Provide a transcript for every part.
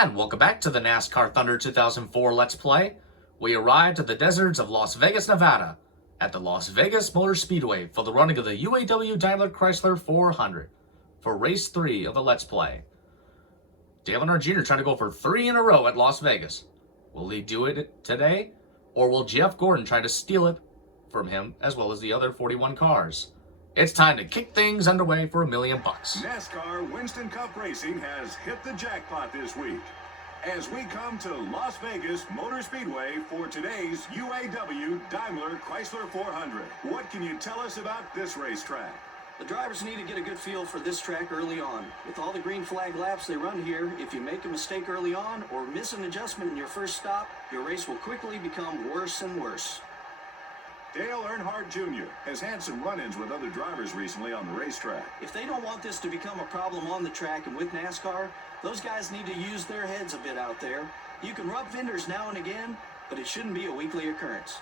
And welcome back to the NASCAR Thunder 2004 Let's Play. We arrived at the deserts of Las Vegas, Nevada, at the Las Vegas Motor Speedway for the running of the UAW Daimler-Chrysler 400 for race 3 of the Let's Play. Dale Earnhardt Jr. trying to go for 3 in a row at Las Vegas. Will he do it today? Or will Jeff Gordon try to steal it from him as well as the other 41 cars? It's time to kick things underway for $1 million. NASCAR Winston Cup Racing has hit the jackpot this week as we come to Las Vegas Motor Speedway for today's UAW Daimler-Chrysler 400. What can you tell us about this racetrack? The drivers need to get a good feel for this track early on. With all the green flag laps they run here, if you make a mistake early on or miss an adjustment in your first stop, your race will quickly become worse and worse. Dale Earnhardt Jr. has had some run-ins with other drivers recently on the racetrack. If they don't want this to become a problem on the track and with NASCAR, those guys need to use their heads a bit out there. You can rub fenders now and again, but it shouldn't be a weekly occurrence.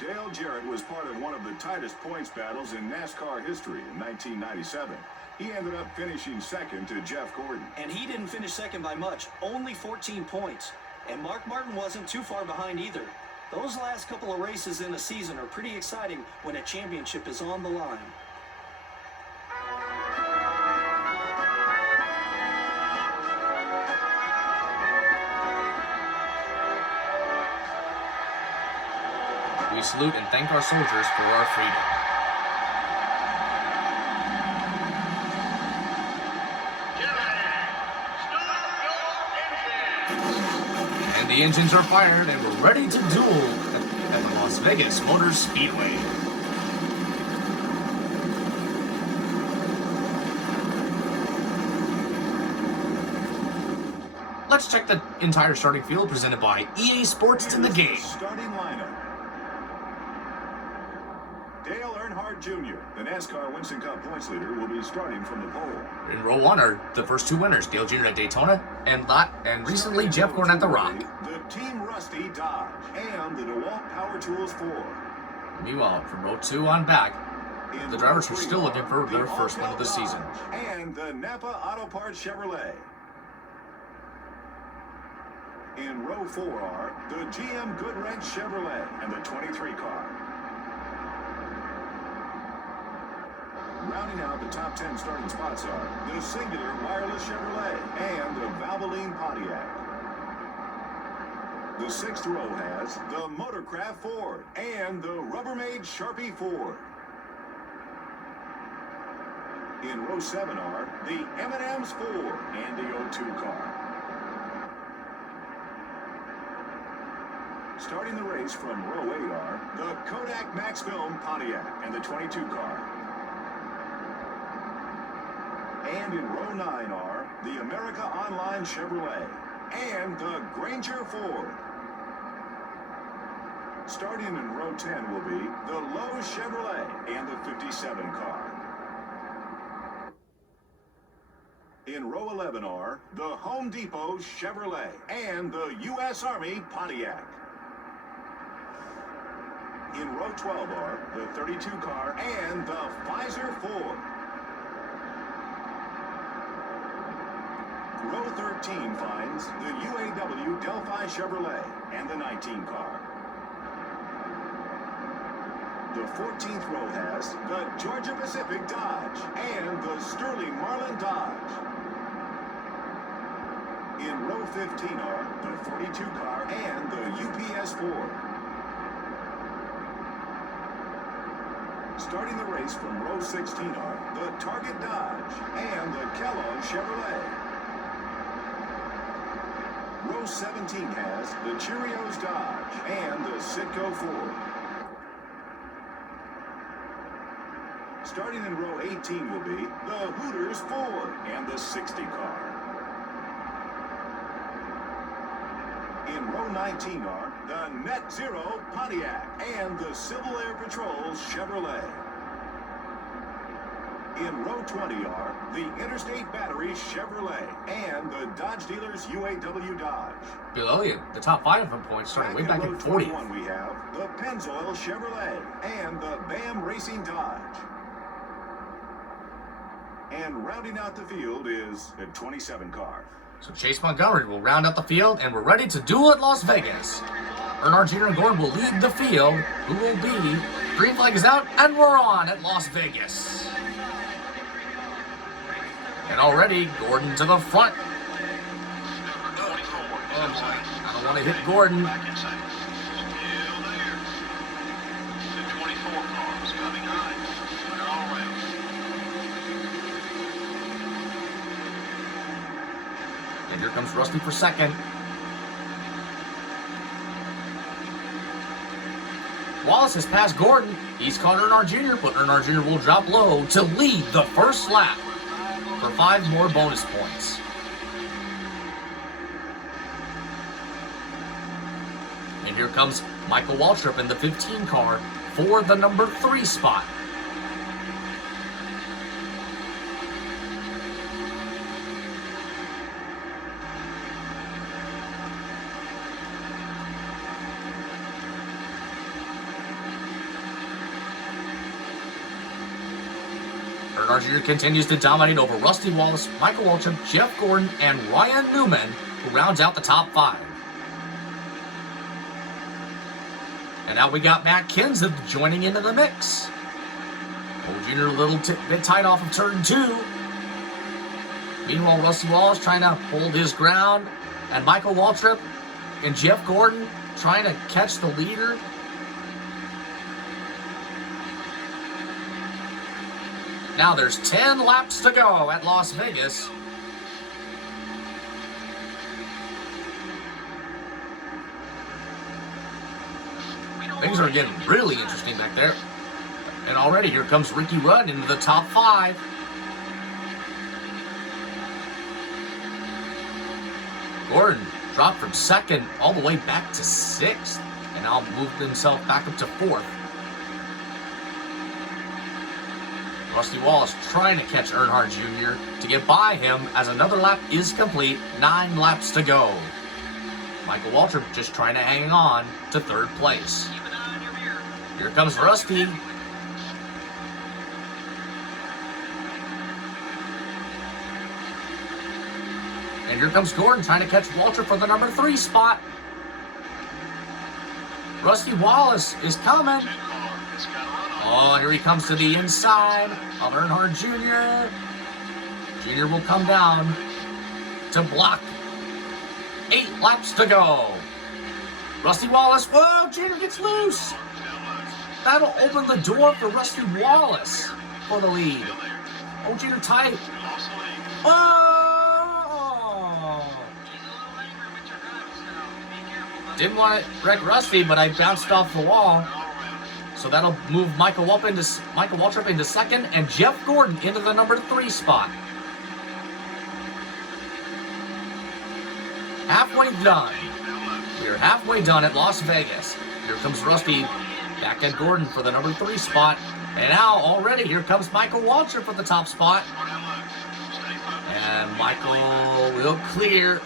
Dale Jarrett was part of one of the tightest points battles in NASCAR history in 1997. He ended up finishing second to Jeff Gordon. And he didn't finish second by much, only 14 points. And Mark Martin wasn't too far behind either. Those last couple of races in a season are pretty exciting when a championship is on the line. We salute and thank our soldiers for our freedom. And the engines are fired and we're ready to duel at the Las Vegas Motor Speedway. Let's check the entire starting field presented by EA Sports. It's in the game. Starting lineup. Dale Earnhardt Jr., the NASCAR Winston Cup points leader, will be starting from the pole. In row 1 are the first 2 winners, Dale Jr. at Daytona and recently Jeff Gordon at the Rock. The Team Rusty Dodge and the DeWalt Power Tools 4. Meanwhile, from row 2 on back, the drivers are still looking for their first win of the season. And the Napa Auto Parts Chevrolet. In row 4 are the GM Goodwrench Chevrolet and the 23 car. Rounding out the top 10 starting spots are the Singular Wireless Chevrolet and the Valvoline Pontiac. The 6th row has the Motorcraft Ford and the Rubbermaid Sharpie Ford. In row 7 are the M&M's Ford and the O2 car. Starting the race from row 8 are the Kodak Max Film Pontiac and the 22 car. And in row 9 are the America Online Chevrolet and the Granger Ford. Starting in row 10 will be the Lowe's Chevrolet and the 57 car. In row 11 are the Home Depot Chevrolet and the U.S. Army Pontiac. In row 12 are the 32 car and the Pfizer Ford. Row 13 finds the UAW Delphi Chevrolet and the 19 car. The 14th row has the Georgia Pacific Dodge and the Sterling Marlin Dodge. In row 15 are the 42 car and the UPS Ford. Starting the race from row 16 are the Target Dodge and the Kellogg Chevrolet. Row 17 has the Cheerios Dodge and the Citgo Ford. Starting in row 18 will be the Hooters Ford and the 60 car. In row 19 are the Net Zero Pontiac and the Civil Air Patrol Chevrolet. In row 20 are the Interstate Battery Chevrolet and the Dodge Dealers UAW Dodge. Below you, the top 5 from points starting way back in 40. We have the Pennzoil Chevrolet and the BAM Racing Dodge. And rounding out the field is the 27 car. So Chase Montgomery will round out the field, and we're ready to duel at Las Vegas. Earnhardt Jr. and Gordon will lead the field. Who will be? Green flag is out, and we're on at Las Vegas. And already, Gordon to the front. I don't want to hit Gordon. And here comes Rusty for second. Wallace has passed Gordon. He's caught Earnhardt Jr., but Earnhardt Jr. will drop low to lead the first lap for 5 more bonus points. And here comes Michael Waltrip in the 15 car for the number 3 spot. Earnhardt Jr. continues to dominate over Rusty Wallace, Michael Waltrip, Jeff Gordon, and Ryan Newman, who rounds out the top 5. And now we got Matt Kenseth joining into the mix. Old Jr. a little bit tight off of turn 2. Meanwhile, Rusty Wallace trying to hold his ground, and Michael Waltrip and Jeff Gordon trying to catch the leader. Now there's 10 laps to go at Las Vegas. Things are getting really interesting back there. And already here comes Ricky Rudd into the top 5. Gordon dropped from 2nd all the way back to 6th. And now moved himself back up to 4th. Rusty Wallace trying to catch Earnhardt Jr. to get by him as another lap is complete. 9 laps to go. Michael Waltrip just trying to hang on to 3rd place. Here comes Rusty. And here comes Gordon trying to catch Waltrip for the number 3 spot. Rusty Wallace is coming. Oh, here he comes to the inside of Earnhardt Jr. Jr. will come down to block. 8 laps to go. Rusty Wallace, whoa, Jr. gets loose. That'll open the door for Rusty Wallace for the lead. Oh, Jr. tight. Oh! Didn't want to wreck Rusty, but I bounced off the wall. So that'll move Michael Waltrip into 2nd and Jeff Gordon into the number 3 spot. Halfway done. We are halfway done at Las Vegas. Here comes Rusty back at Gordon for the number 3 spot. And now already here comes Michael Waltrip for the top spot. And Michael will clear.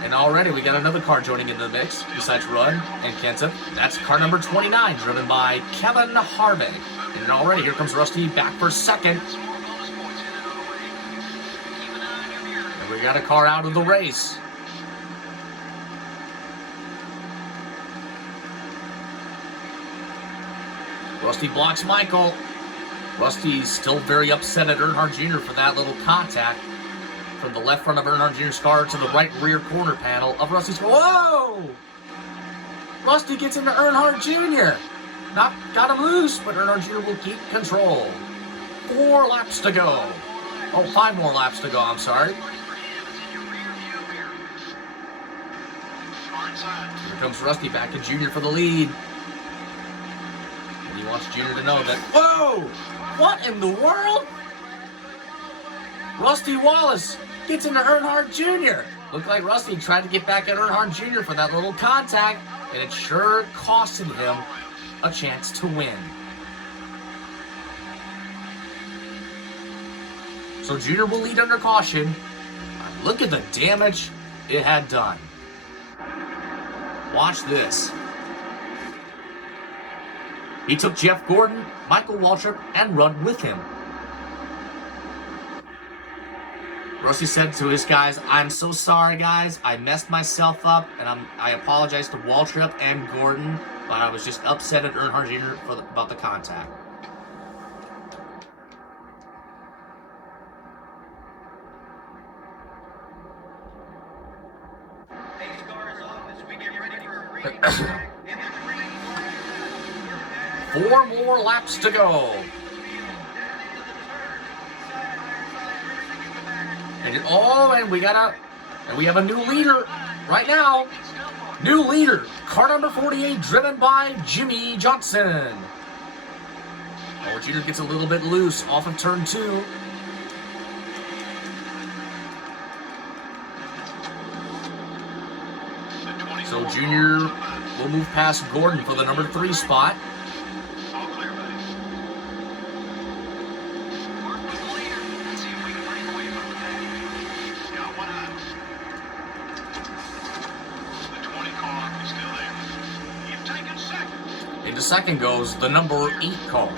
And already we got another car joining into the mix, besides Rudd and Kenseth. That's car number 29, driven by Kevin Harvick. And already here comes Rusty back for 2nd. And we got a car out of the race. Rusty blocks Michael. Rusty's still very upset at Earnhardt Jr. for that little contact. From the left front of Earnhardt Jr.'s car to the right rear corner panel of Rusty's car. Whoa! Rusty gets into Earnhardt Jr. Got him loose, but Earnhardt Jr. will keep control. 4 laps to go. Oh, 5 more laps to go, I'm sorry. Here comes Rusty back to Jr. for the lead. And he wants Jr. to know that, whoa! What in the world? Rusty Wallace gets into Earnhardt Jr. Looked like Rusty tried to get back at Earnhardt Jr. for that little contact, and it sure costed him a chance to win. So Jr. will lead under caution. Look at the damage it had done. Watch this. He took Jeff Gordon, Michael Waltrip, and Rudd with him. Rossi said to his guys, "I'm so sorry, guys. I messed myself up, and I apologize to Waltrip and Gordon, but I was just upset at Earnhardt Jr. about the contact." Four more laps to go. And we have a new leader right now. New leader, car number 48, driven by Jimmy Johnson. Oh, Junior gets a little bit loose off of turn 2. So Junior will move past Gordon for the number 3 spot. Into second goes the number 8 car.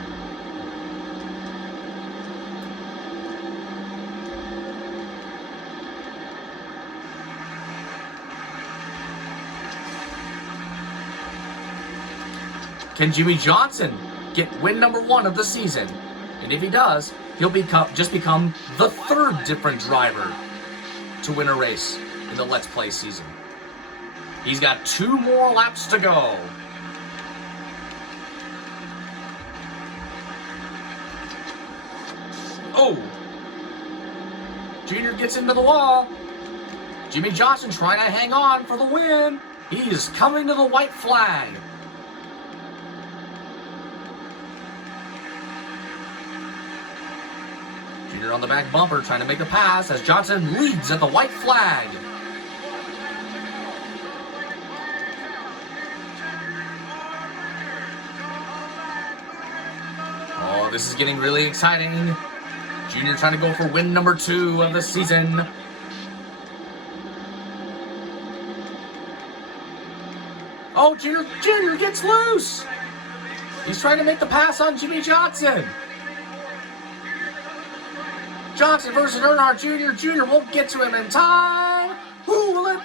Can Jimmy Johnson get win number 1 of the season? And if he does, he'll become the 3rd different driver to win a race in the Let's Play season. He's got 2 more laps to go. Oh! Junior gets into the wall. Jimmy Johnson trying to hang on for the win. He's coming to the white flag. Junior on the back bumper trying to make the pass as Johnson leads at the white flag. Oh, this is getting really exciting. Junior trying to go for win number 2 of the season. Oh, Junior gets loose. He's trying to make the pass on Jimmy Johnson. Johnson versus Earnhardt Jr. Jr. won't get to him in time. Who will it?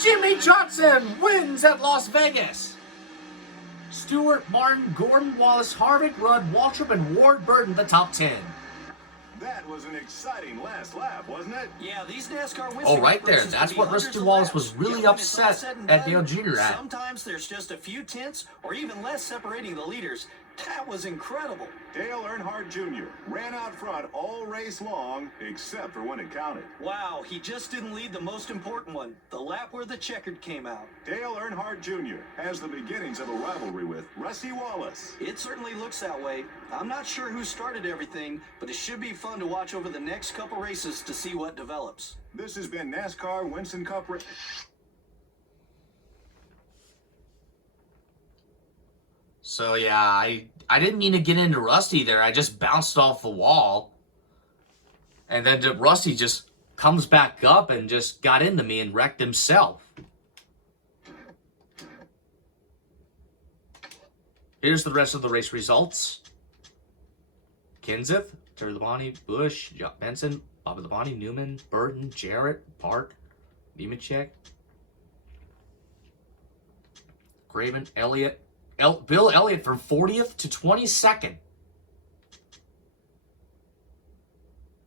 Jimmy Johnson wins at Las Vegas. Stewart, Martin, Gordon, Wallace, Harvick, Rudd, Waltrip, and Ward Burton the top 10. That was an exciting last lap, wasn't it? Yeah, these NASCAR wins. Oh, right there. That's what Rusty Wallace was really upset at Dale Jr. at. Sometimes there's just a few tenths or even less separating the leaders. That was incredible. Dale Earnhardt Jr. ran out front all race long, except for when it counted. Wow, he just didn't lead the most important one, the lap where the checkered came out. Dale Earnhardt Jr. has the beginnings of a rivalry with Rusty Wallace. It certainly looks that way. I'm not sure who started everything, but it should be fun to watch over the next couple races to see what develops. This has been NASCAR Winston Cup Race. So yeah, I didn't mean to get into Rusty there. I just bounced off the wall. And then Rusty just comes back up and just got into me and wrecked himself. Here's the rest of the race results. Kenseth, Terry Labonte, Busch, Benson, Bobby Labonte, Newman, Burton, Jarrett, Park, Nemechek, Graven, Elliott, Bill Elliott from 40th to 22nd.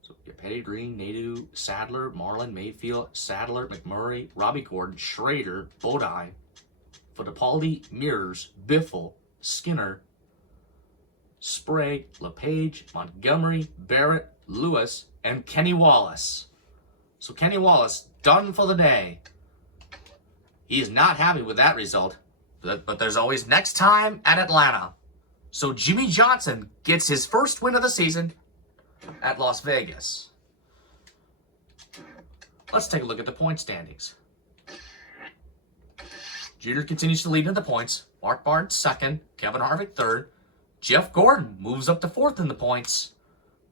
So Petty, Green, Nadeau, Sadler, Marlin, Mayfield, Sadler, McMurray, Robbie Gordon, Schrader, Bodine, Fittipaldi, Mears, Biffle, Skinner, Sprague, LePage, Montgomery, Barrett, Lewis, and Kenny Wallace. So Kenny Wallace done for the day. He is not happy with that result. But there's always next time at Atlanta. So Jimmy Johnson gets his first win of the season at Las Vegas. Let's take a look at the point standings. Junior continues to lead in the points. Mark Barnes second. Kevin Harvick third. Jeff Gordon moves up to 4th in the points.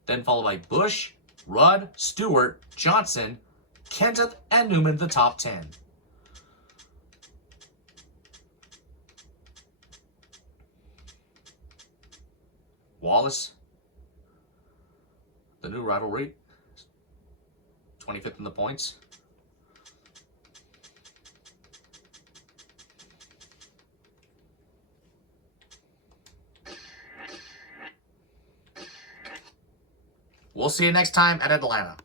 Then followed by Busch, Rudd, Stewart, Johnson, Kenseth, and Newman the top 10. Wallace. The new rivalry. 25th in the points. We'll see you next time at Atlanta.